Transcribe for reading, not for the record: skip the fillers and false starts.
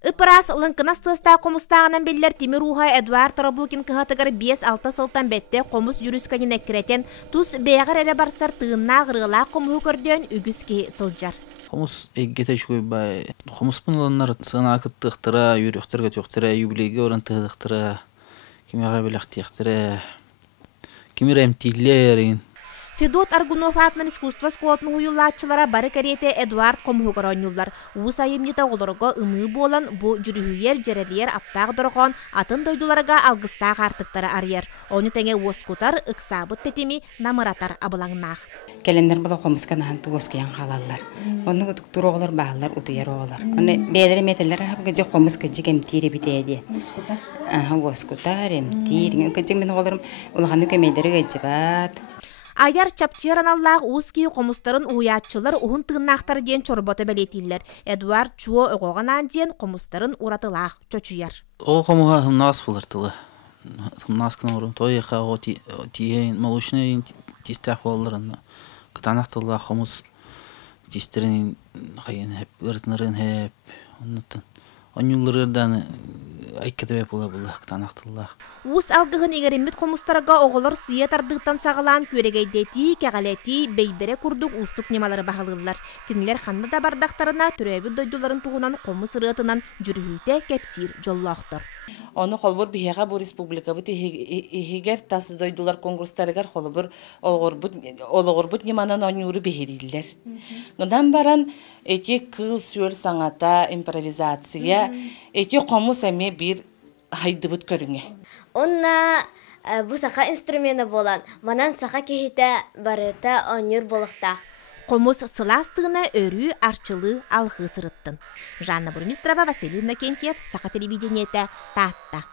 Ипырас лынкынас тыста комустағынан беллер Тимир Ухай Эдуард Тарабукин кыхатыгар 5-6 сылтан бетте комус жүрісканин әккіретен тұс бейғар әрі барсар тыынна ғырғыла комуы көрден үгіз ке сылжар. Комус эггете чугой бай. Комус пыныланнар сына кыттықтыра, юрюхтырға тюқтыра, юбилейге орын тыдықтыра, кемера беляқтияқтыра, кемера эмтилерин. Федот Аргунов атынан искусство скотның уюллаатчылара бары карете Эдуард комуғыр ойнулар. Уыз айымнета оларға ымы болан бұ жүрүхүйер жерелер аптағы дұрған атын дойдуларға алғыстағы артықтары арьер. Оны тәңе оскутар ықсабыт тетеми намыратар абылаңнақ. Келендер бұла қомысқан анты оскиян қалалар. Оны тұқтыр оғылар бағылар, ұтыер оғылар. Оны бәдірі метелер ғажы қомыс кәжі кәмтері бітеді. Оскутар, әмтері. Кәжі мен оғыларым ұлғаны көмейдері кәжі бат. Аяр чапчеран аллах узки комустарын уятчылар ухун тыгнактар ден чорбота белетиллер. Эдуард Чуо огоганан ден комустарын уратылах чочуяр. О комуга хымнас булартылы. Хымнаскын орын тойыха о тиен молочный тистах болларын. Кытанактылла комус тистерин хайын хеп ыртнырын хеп. Оннутан онюллардан айкетебе була кытанактылла. Уус алгыгын игереммит комустарга оголор сыя тардыктан сагалан күрегейдети, кегалети, бейбере курдук устук немалары бахалылар. Кинилер ханна да бардактарына төрөбү дойдуларын тугунан комус ырытынан жүрүхүйте кепсир жоллоохтор. Оны холбур бихега бу республика бу ихигер тас дойдулар конкурстарыгар холбур ологорбут неманан онюру бихериллер. Гындан баран эти кыл сүйөл саңата импровизация эти комус эме бир хайдыбыт көрүңе. Онна бу сака инструменты болан, манан сака кехите барыта онюр болықта. Комус сыластығына өрі арчылы алғы сырыттын. Жанна Бурмистрова, Василий Накентьев, Сака телевидениеті, Татта.